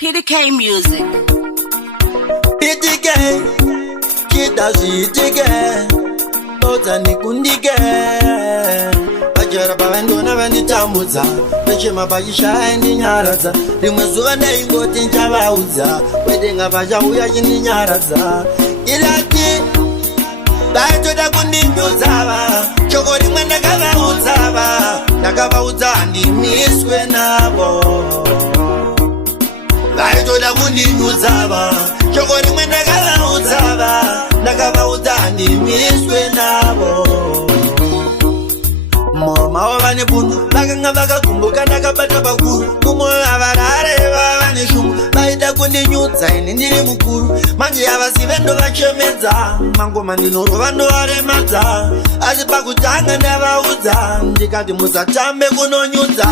PDK Music. PDK, kita zitike, bota nikundike. Bajara bavendona vanditamudza, vechema vachishaye ndinyaradza. Rimwe zuva ndaingoti nchavauza, wedenga vachauya chindinyaradza. Ilati, vaitoda kundinyudzava, shoko rimwe ndakavaudzava, ndakavaudza handimiswe navo. Vaitoda kundinyudzava, shoko rimwe ndakavaudzava, ndakavaudza handimiswe navo. Mama wavane bundu, vakanga vakakumbuka ndakabata pakuru. Kumoyo avarare vavane shumbu, vaida kundinyudza ini ndiri mukuru. Manje havasive ndovachemedza, mangoma ndinorova ndovaremadza. Asi pakutanga ndavaudza, ndikati musatambe kunonyudza.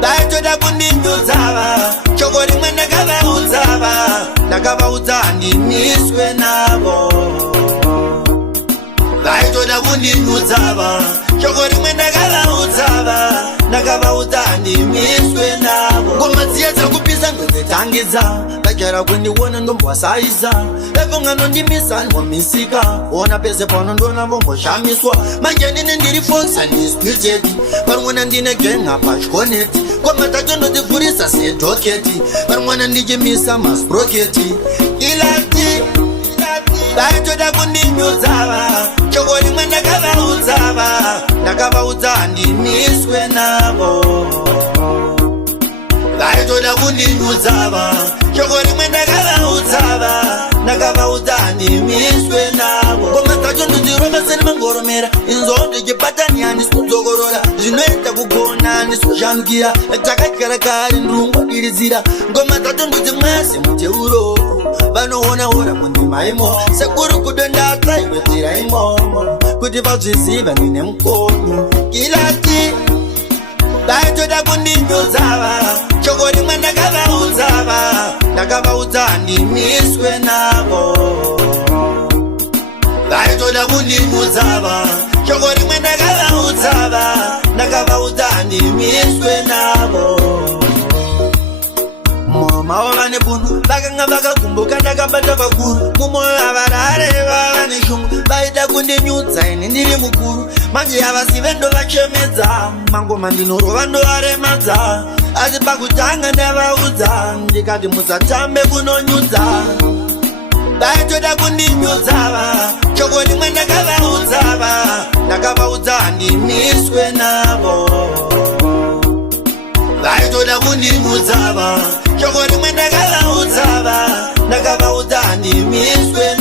Vaitoda kundinyudzava, shoko rimwe ndakavaudzava, ndakavaudza handimiswe navo. Vaitoda kundinyudzava, shoko rimwe ndakavaudzava, ndakavaudza handimiswe navo. Ngoma dziya dzakupisa ndodzetangidza, vajara kundiona ndombwasaiza. Vefunga nondimisa ndomisika, ona pese pano ndona vomboshamiswa. Manje ndine ndiri fonsa ndiskwitedi, varumwana ndine genga pachkoneti. Ngoma tacho ndodzivhurisa sedhoketi, varumwana ndichimisa masproketi. Ilati, vaitoda kundinyudzava, shoko rimwe ndakavaudzava, ndakavaudza handimiswe navo. Vaitoda kundinyudzava, shoko rimwe ndakavaudzava, ndakavaudza handimiswe navo. Ngoma dzacho ndodzirova seni mangoromera, inzo ndichipatani handisikudzogorora. Zvinoita kugona handisikushandukira, takagara kare ndirungwadiridzira. Ngoma dzacho ndodzimwese muteuro, vanoona ora mundima imo, sekuri kudondatsa iwedzira imomo, kuti vazviziva ndine mukonyo. Ilati, vaitoda kundinyudzava, shoko rimwe ndakavaudzava, ndakavaudza handimiswe navo. Vaitoda kundinyudzava, shoko rimwe ndakavaudzava, ndakavaudza handimiswe navo. Mama wavane bundu, vakanga vakakumbuka ndakabata pakuru. Kumoyo avarare vavane shumbu, vaida kundinyudza ini ndiri mukuru. Manje havasive ndovachemedza, mangoma ndinorova ndovaremadza. Asi pakutanga ndavaudza, ndikati musatambe kunonyudza. Vaitoda kundinyudzava, shoko rimwe ndakavaudzava, ndakavaudza handimiswe navo. Vaitoda kundinyudzava, shoko rimwe ndakavaudzava, ndakavaudza handimiswe